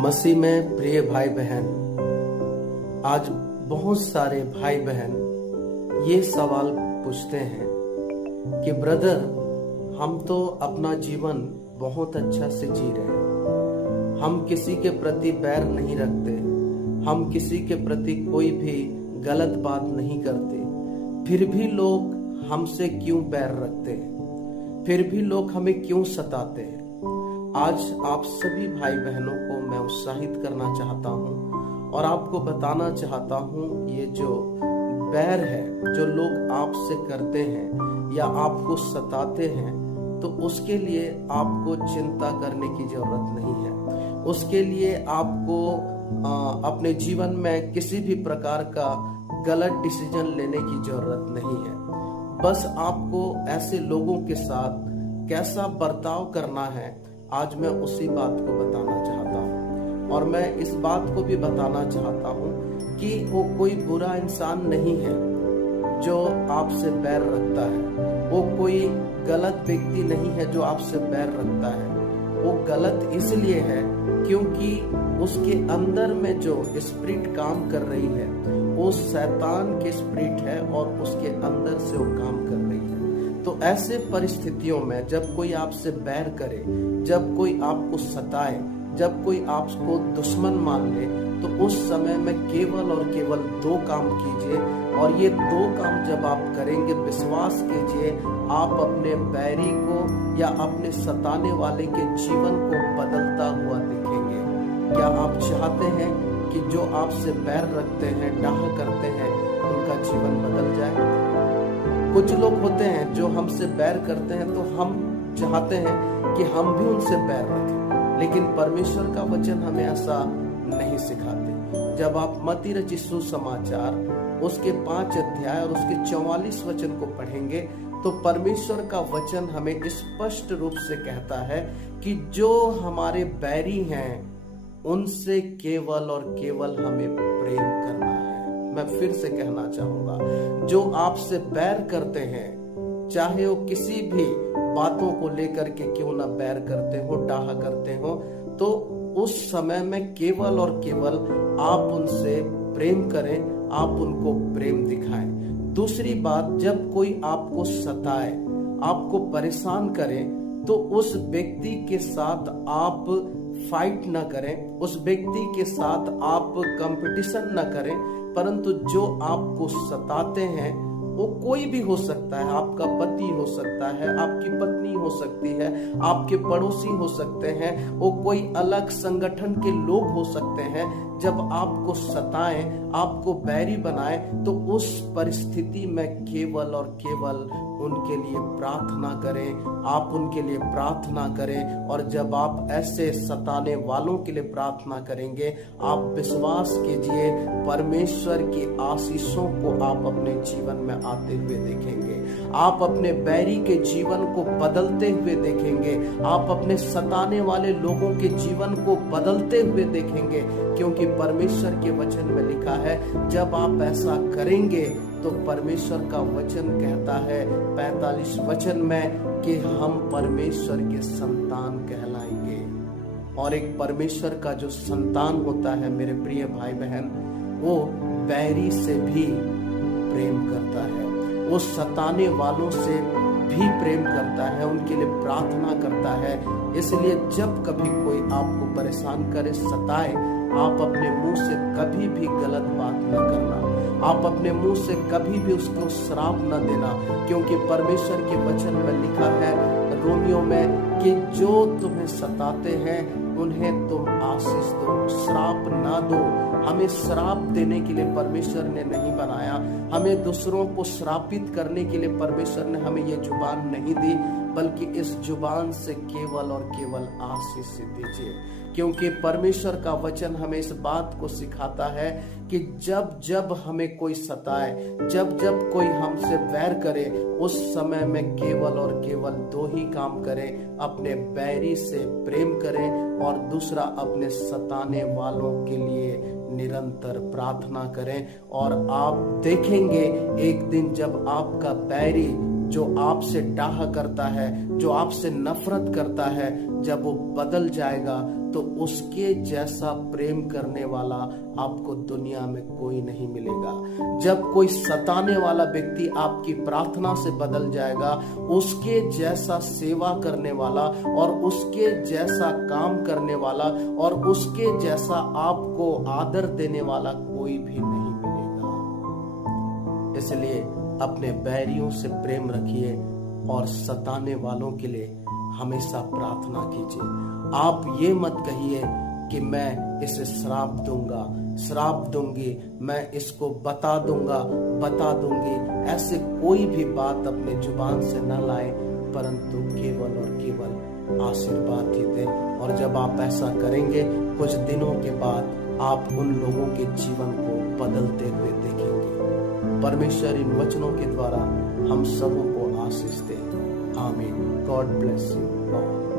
मसीह में प्रिय भाई बहन, आज बहुत सारे भाई बहन ये सवाल पूछते हैं कि ब्रदर, हम तो अपना जीवन बहुत अच्छा से जी रहे हैं, हम किसी के प्रति बैर नहीं रखते, हम किसी के प्रति कोई भी गलत बात नहीं करते, फिर भी लोग हमसे क्यों बैर रखते हैं, फिर भी लोग हमें क्यों सताते हैं। आज आप सभी भाई बहनों को मैं उत्साहित करना चाहता हूँ और आपको बताना चाहता हूँ, ये जो बैर है जो लोग आपसे करते हैं या आपको सताते हैं, तो उसके लिए आपको चिंता करने की जरूरत नहीं है। उसके लिए आपको अपने जीवन में किसी भी प्रकार का गलत डिसीजन लेने की जरूरत नहीं है। बस आपको ऐसे लोगों के साथ कैसा बर्ताव करना है, आज मैं उसी बात को बताना चाहता हूँ। और मैं इस बात को भी बताना चाहता हूँ कि वो कोई बुरा इंसान नहीं है जो आपसे बैर रखता है, वो कोई गलत व्यक्ति नहीं है जो आपसे बैर रखता है। वो गलत इसलिए है क्योंकि उसके अंदर में जो स्पिरिट काम कर रही है वो शैतान की स्पिरिट है और उसके अंदर से वो काम कर रही है। तो ऐसे परिस्थितियों में जब कोई आपसे बैर करे, जब कोई आपको सताए, जब कोई आपको दुश्मन मान ले, तो उस समय में केवल और केवल दो काम कीजिए। और ये दो काम जब आप करेंगे, विश्वास कीजिए, आप अपने बैरी को या अपने सताने वाले के जीवन को बदलता हुआ देखेंगे। क्या आप चाहते हैं कि जो आपसे बैर रखते हैं, डाह करते हैं, उनका जीवन बदल जाए? कुछ लोग होते हैं जो हमसे बैर करते हैं तो हम चाहते हैं कि हम भी उनसे बैर रखें, लेकिन परमेश्वर का वचन हमें ऐसा नहीं सिखाते। जब आप मत्ती रचित सुसमाचार उसके 5 अध्याय और उसके 44 वचन को पढ़ेंगे तो परमेश्वर का वचन हमें स्पष्ट रूप से कहता है कि जो हमारे बैरी हैं उनसे केवल और केवल हमें प्रेम करना है। मैं फिर से कहना चाहूंगा, जो आपसे बैर करते हैं, चाहे वो किसी भी बातों को लेकर के क्यों ना बैर करते हो, डाह करते हो, तो उस समय में केवल और केवल आप उनसे प्रेम करें, आप उनको प्रेम दिखाएं। दूसरी बात, जब कोई आपको सताए, आपको परेशान करे, तो उस व्यक्ति के साथ आप फाइट ना करें, उस व्यक्ति के साथ आप कंपटीशन ना करें, परंतु जो आपको सताते हैं वो कोई भी हो सकता है, आपका पति हो सकता है, आपकी पत्नी हो सकती है, आपके पड़ोसी हो सकते हैं, वो कोई अलग संगठन के लोग हो सकते हैं। जब आपको सताएं, आपको बैरी बनाए, तो उस परिस्थिति में केवल और केवल उनके लिए प्रार्थना करें, आप उनके लिए प्रार्थना करें। और जब आप ऐसे सताने वालों के लिए प्रार्थना करेंगे, आप विश्वास कीजिए, परमेश्वर की आशीषों को आप अपने जीवन में आते हुए देखेंगे, आप अपने बैरी के जीवन को बदलते हुए देखेंगे, आप अपने सताने वाले लोगों के जीवन को बदलते हुए देखेंगे। क्योंकि परमेश्वर के वचन में लिखा है, जब आप ऐसा करेंगे तो परमेश्वर का वचन कहता है 45 वचन में कि हम परमेश्वर के संतान कहलाएंगे। और एक परमेश्वर का जो संतान होता है मेरे प्रिय भाई बहन, वो बैरी से भी प्रेम करता है, वो सताने वालों से भी प्रेम करता है, उनके लिए प्रार्थना करता है। इसलिए जब कभी कोई आपको परेशान करे, सताए, आप अपने मुंह से कभी भी गलत बात न करना, आप अपने मुंह से कभी भी उसको श्राप न देना। क्योंकि परमेश्वर के वचन में लिखा है रोमियो में कि जो तुम्हें सताते हैं उन्हें तुम आशीष दो, श्राप ना दो। हमें श्राप देने के लिए परमेश्वर ने नहीं बनाया, हमें दूसरों को श्रापित करने के लिए परमेश्वर ने हमें ये जुबान नहीं दी, बल्कि इस जुबान से केवल और केवल आशीष दीजिए। क्योंकि परमेश्वर का वचन हमें इस बात को सिखाता है कि जब जब हमें कोई सताए, जब जब कोई हमसे बैर करे, उस समय में केवल और केवल दो ही काम करें, अपने बैरी से प्रेम करें और दूसरा अपने सताने वालों के लिए निरंतर प्रार्थना करें। और आप देखेंगे एक दिन जब आपका बैरी जो आपसे डाह करता है, जो आपसे नफरत करता है, जब वो बदल जाएगा तो उसके जैसा प्रेम करने वाला आपको दुनिया में कोई नहीं मिलेगा। जब कोई सताने वाला व्यक्ति आपकी प्रार्थना से बदल जाएगा, उसके जैसा सेवा करने वाला और उसके जैसा काम करने वाला और उसके जैसा आपको आदर देने वाला कोई भी नहीं मिलेगा। इसलिए अपने बैरियों से प्रेम रखिए और सताने वालों के लिए हमेशा प्रार्थना कीजिए। आप ये मत कहिए कि मैं इसे श्राप दूंगा, श्राप दूंगी, मैं इसको बता दूंगा, बता दूंगी। ऐसे कोई भी बात अपने जुबान से न लाए, परंतु केवल और केवल आशीर्वाद ही दें। और जब आप ऐसा करेंगे, कुछ दिनों के बाद आप उन लोगों के जीवन को बदलते हुए देखेंगे। परमेश्वर इन वचनों के द्वारा हम सबों को आशीष दे। आमीन। God bless you all.